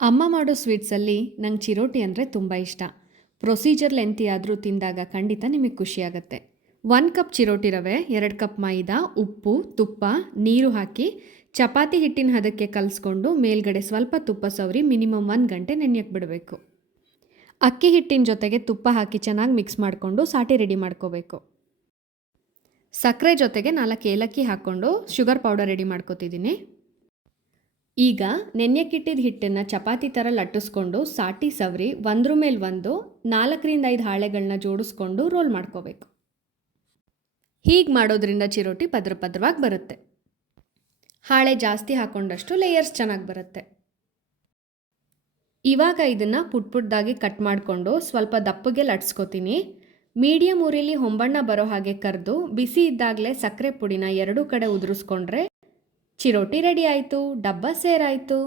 ಅಮ್ಮ ಮಾಡೋ ಸ್ವೀಟ್ಸಲ್ಲಿ ನಂಗೆ ಚಿರೋಟಿ ಅಂದರೆ ತುಂಬ ಇಷ್ಟ. ಪ್ರೊಸೀಜರ್ ಲೆಂತಿ ಆದರೂ ತಿಂದಾಗ ಖಂಡಿತ ನಿಮಗೆ ಖುಷಿಯಾಗತ್ತೆ. 1 ಕಪ್ ಚಿರೋಟಿ ರವೆ, 2 ಕಪ್ ಮೈದಾ, ಉಪ್ಪು, ತುಪ್ಪ, ನೀರು ಹಾಕಿ ಚಪಾತಿ ಹಿಟ್ಟಿನ ಹದಕ್ಕೆ ಕಲಿಸ್ಕೊಂಡು ಮೇಲ್ಗಡೆ ಸ್ವಲ್ಪ ತುಪ್ಪ ಸವರಿ ಮಿನಿಮಮ್ 1 ಗಂಟೆ ನೆನೆಯಕ್ಕೆ ಬಿಡಬೇಕು. ಅಕ್ಕಿ ಹಿಟ್ಟಿನ ಜೊತೆಗೆ ತುಪ್ಪ ಹಾಕಿ ಚೆನ್ನಾಗಿ ಮಿಕ್ಸ್ ಮಾಡಿಕೊಂಡು ಸಾಟಿ ರೆಡಿ ಮಾಡ್ಕೋಬೇಕು. ಸಕ್ಕರೆ ಜೊತೆಗೆ 4 ಏಲಕ್ಕಿ ಹಾಕ್ಕೊಂಡು ಶುಗರ್ ಪೌಡರ್ ರೆಡಿ ಮಾಡ್ಕೋತಿದ್ದೀನಿ. ಈಗ ನೆನೆಯಕ್ಕಿಟ್ಟಿದ್ದ ಹಿಟ್ಟನ್ನು ಚಪಾತಿ ಥರ ಲಟ್ಟಿಸ್ಕೊಂಡು ಸಾಟಿ ಸವರಿ ಒಂದ್ರ ಮೇಲೆ ಒಂದು 4ರಿಂದ 5 ಹಾಳೆಗಳನ್ನ ಜೋಡಿಸ್ಕೊಂಡು ರೋಲ್ ಮಾಡ್ಕೋಬೇಕು. ಹೀಗೆ ಮಾಡೋದ್ರಿಂದ ಚಿರೋಟಿ ಪದ್ರ ಪದ್ರವಾಗಿ ಬರುತ್ತೆ. ಹಾಳೆ ಜಾಸ್ತಿ ಹಾಕೊಂಡಷ್ಟು ಲೇಯರ್ಸ್ ಚೆನ್ನಾಗಿ ಬರುತ್ತೆ. ಇವಾಗ ಇದನ್ನು ಪುಟ್ದಾಗಿ ಕಟ್ ಮಾಡಿಕೊಂಡು ಸ್ವಲ್ಪ ದಪ್ಪಗೆ ಲಟ್ಸ್ಕೊತೀನಿ. ಮೀಡಿಯಮ್ ಉರಿಲಿ ಹೊಂಬಣ್ಣ ಬರೋ ಹಾಗೆ ಕರೆದು ಬಿಸಿ ಇದ್ದಾಗಲೇ ಸಕ್ಕರೆ ಪುಡಿನ 2 ಕಡೆ ಉದುರಿಸ್ಕೊಂಡ್ರೆ ಚಿರೋಟಿ ರೆಡಿ ಆಯಿತು. ಡಬ್ಬ ಸೇರಾಯಿತು.